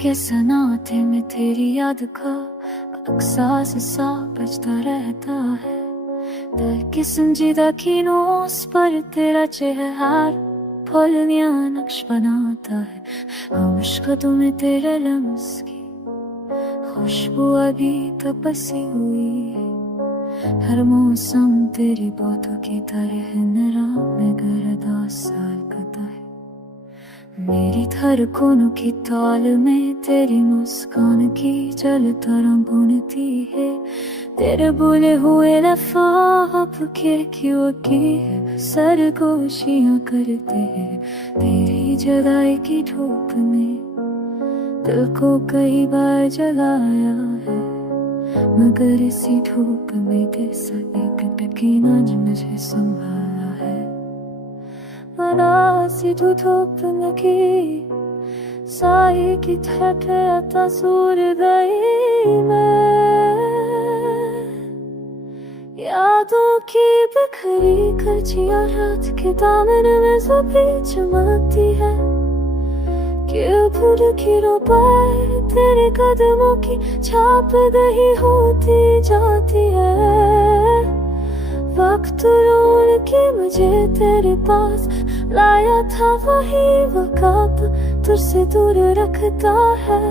के सन्नाटे में तेरी याद का अक्सास सा बजता रहता है। दिल की संजीदा कीनों उस पर तेरा चेहरा फलियां नक्श बनाता है। हम इश्क़ों में तेरे लम्स की खुशबू अभी तक बसी हुई है। हर मौसम तेरी बातों की तरह नरा में गर्दा साल करता है। मेरी धड़कनों की ताल में तेरी मुस्कान की जल तरंग बुनती है। तेरे बोले हुए लफ्ज़ खिड़कियों की सरगोशियां करते हैं। तेरी जुदाई की धूप में दिल को कई बार जलाया है, मगर इसी धूप में कैसा एक टकीना मुझे संभाला है। बना सी धूप लगी साई की तरह तस्वीर गई मैं। यादों की बिखरी कचियां रात के दामन में सभी चमकती है। क्यों भूल की रोपाए तेरे कदमों की छाप दही होती जाती है। वक्त रोल के मुझे तेरे पास लाया था, वही वक्त तुझसे दूर रखता है।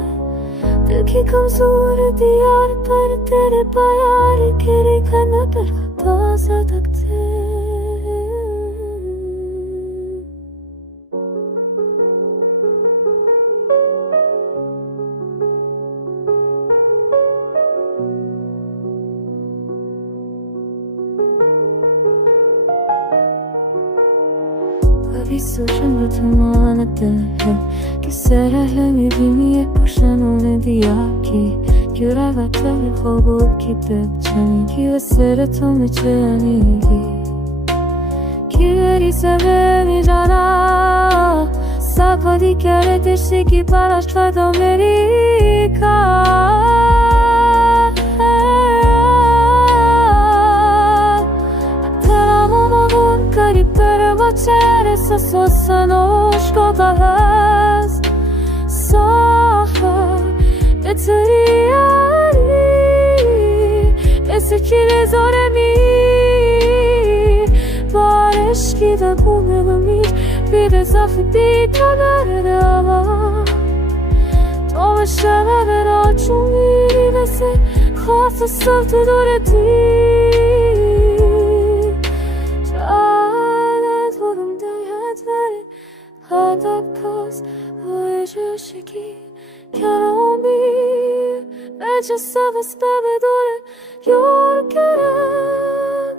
दिल की कमजोर दीवार पर तेरे प्यार के रेखा पर ताज़ा तकते। कभी सोचूं तुम्हारा है कि serahemi bilmeye boşananı diyaki Yüreğe teli kovul ki bekçeni Ki veseretum içeni Ki sevemi cana Sapadi kere teşti ki palaştva domerika Cere se sono scopas Soha Eteriari Esekile zoremi Barış ki de kumevami Bir de zafiti tadarama Dolaşana ver açumi Ve se khasa savtu doreti I just have a stab at all your care.